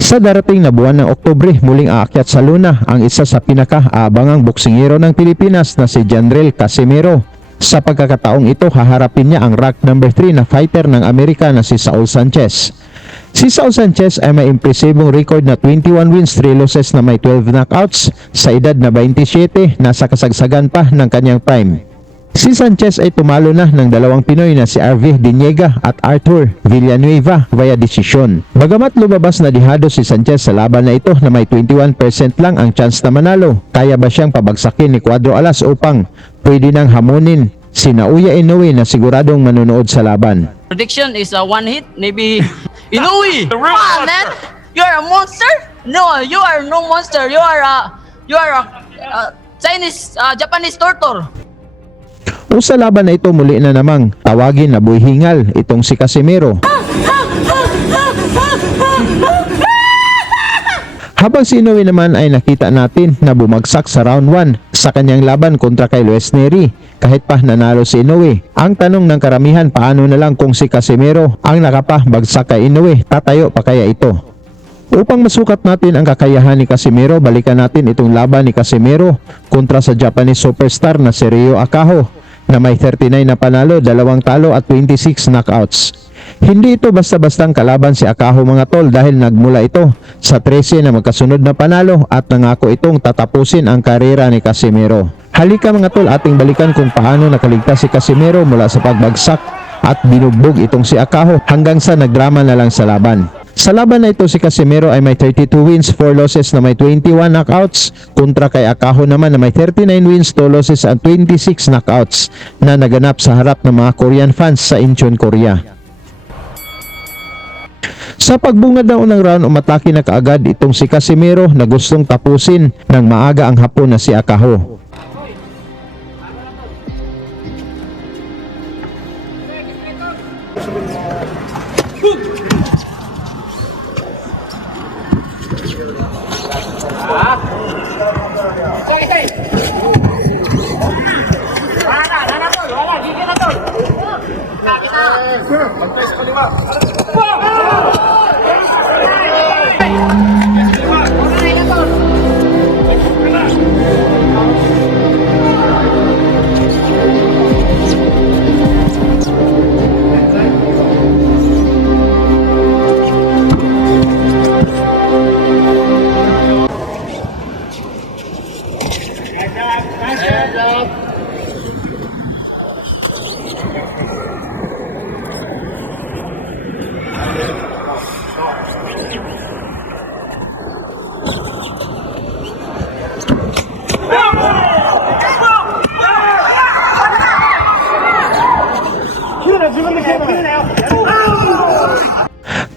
Sa darating na buwan ng Oktubre, muling aakyat sa luna ang isa sa pinaka-aabangang boksingero ng Pilipinas na si Janrell Casimero. Sa pagkakataong ito, haharapin niya ang rank number 3 na fighter ng Amerika na si Saul Sanchez. Si Saul Sanchez ay may impresibong record na 21 wins, 3 losses na may 12 knockouts sa edad na 27, nasa kasagsagan pa ng kanyang prime. Si Sanchez ay tumalo na ng dalawang Pinoy na si RV Diniega at Arthur Villanueva via desisyon. Bagamat lumabas na dihado si Sanchez sa laban na ito na may 21% lang ang chance na manalo, kaya ba siyang pabagsakin ni Cuadro Alas upang pwede nang hamunin si Naoya Inoue na siguradong manonood sa laban? Prediction is a one hit, maybe Inoue. Come on, man! You are a monster? No, you are no monster. You are a Chinese, Japanese torture. O sa laban na ito, muli na namang tawagin na buhay-hingal itong si Casimero. Habang si Inoue naman ay nakita natin na bumagsak sa round 1 sa kanyang laban kontra kay Luis Neri kahit pa nanalo si Inoue. Ang tanong ng karamihan, paano na lang kung si Casimero ang nakapabagsak kay Inoue, tatayo pa kaya ito? Upang masukat natin ang kakayahan ni Casimero, balikan natin itong laban ni Casimero kontra sa Japanese superstar na si Ryo Akaho na may 39 na panalo, 2 talo at 26 knockouts. Hindi ito basta-bastang kalaban si Akaho mga tol, dahil nagmula ito sa 13 na magkasunod na panalo at nangako itong tatapusin ang karera ni Casimero. Halika mga tol, ating balikan kung paano nakaligtas si Casimero mula sa pagbagsak at binugbog itong si Akaho hanggang sa nagdrama na lang sa laban. Sa laban na ito, si Casimero ay may 32 wins, 4 losses na may 21 knockouts kontra kay Akaho naman na may 39 wins, 2 losses at 26 knockouts na naganap sa harap ng mga Korean fans sa Incheon, Korea. Sa pagbungad ng unang round, umatake na kaagad itong si Casimero na gustong tapusin ng maaga ang hapon na si Akaho.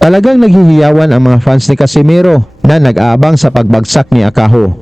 Talagang naghihiyawan ang mga fans ni Casimero na nag-aabang sa pagbagsak ni Akaho.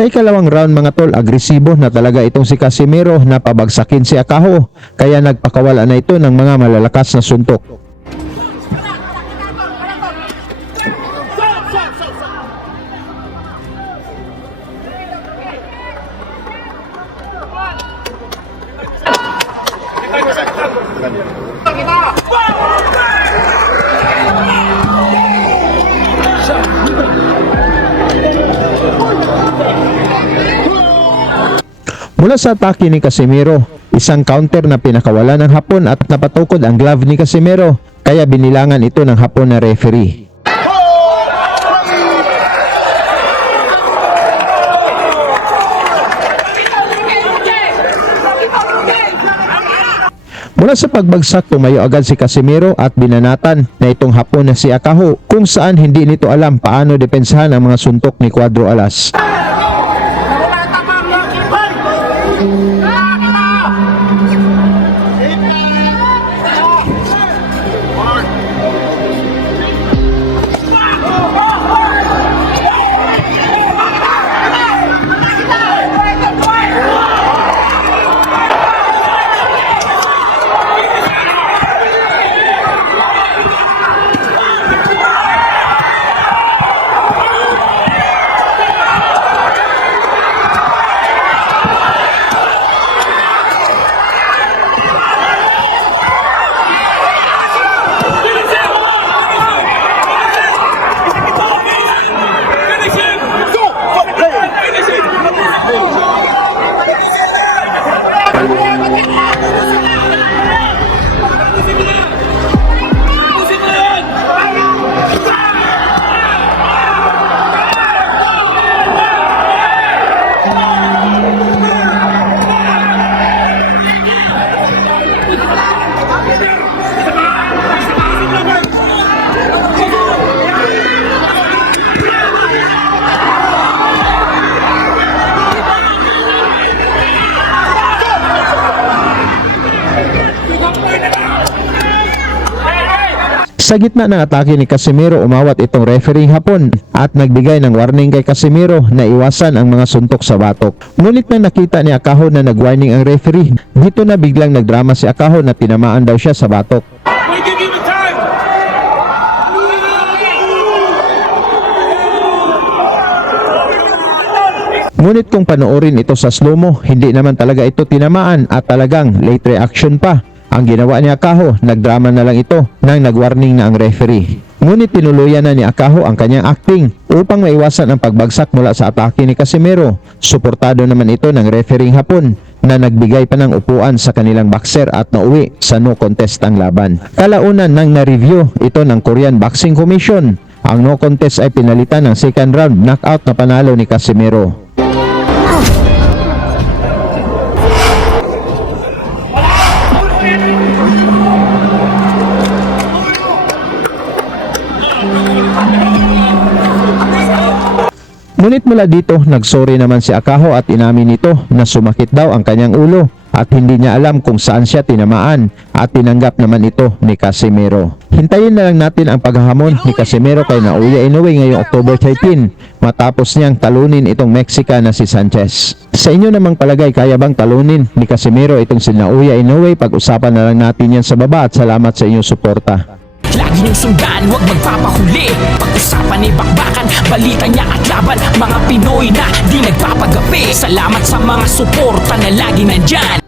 Sa ikalawang round mga tol, agresibo na talaga itong si Casimero na pabagsakin si Akaho, kaya nagpakawala na ito ng mga malalakas na suntok. Mula sa atake ni Casimero, isang counter na pinakawala ng Hapon at napatukod ang glove ni Casimero, kaya binilangan ito ng Hapon na referee. Mula sa pagbagsak, tumayo agad si Casimero at binanatan na itong Hapon na si Akaho, kung saan hindi nito alam paano depensahan ang mga suntok ni Cuadro Alas. Sa gitna ng atake ni Casimero, umawat itong referee Hapon at nagbigay ng warning kay Casimero na iwasan ang mga suntok sa batok. Ngunit nang nakita ni Akaho na nag-warning ang referee, dito na biglang nagdrama si Akaho na tinamaan daw siya sa batok. Ngunit kung panoorin ito sa slow-mo, hindi naman talaga ito tinamaan at talagang late reaction pa. Ang ginawa ni Akaho, nagdrama na lang ito nang nag-warning na ang referee. Ngunit tinuluyan na ni Akaho ang kanyang acting upang maiwasan ang pagbagsak mula sa atake ni Casimero. Suportado naman ito ng referee Hapon na nagbigay pa ng upuan sa kanilang boxer at nauwi sa no contest ang laban. Kalaunan nang na-review ito ng Korean Boxing Commission, ang no contest ay pinalitan ng second round knockout na panalo ni Casimero. Ngunit mula dito, nagsorry naman si Akaho at inamin nito na sumakit daw ang kanyang ulo at hindi niya alam kung saan siya tinamaan at tinanggap naman ito ni Casimero. Hintayin na lang natin ang paghahamon ni Casimero kay Naoya Inoue ngayong October 13 matapos niyang talunin itong Mexican na si Sanchez. Sa inyo namang palagay, kaya bang talunin ni Casimero itong si Naoya Inoue? Pag-usapan na lang natin yan sa baba at salamat sa inyong suporta. Lagi niyong sundan, huwag magpapahuli. Pag-usapan ni bakbakan, balita niya at laban. Mga Pinoy na di nagpapagapi. Salamat sa mga suporta na lagi nandyan.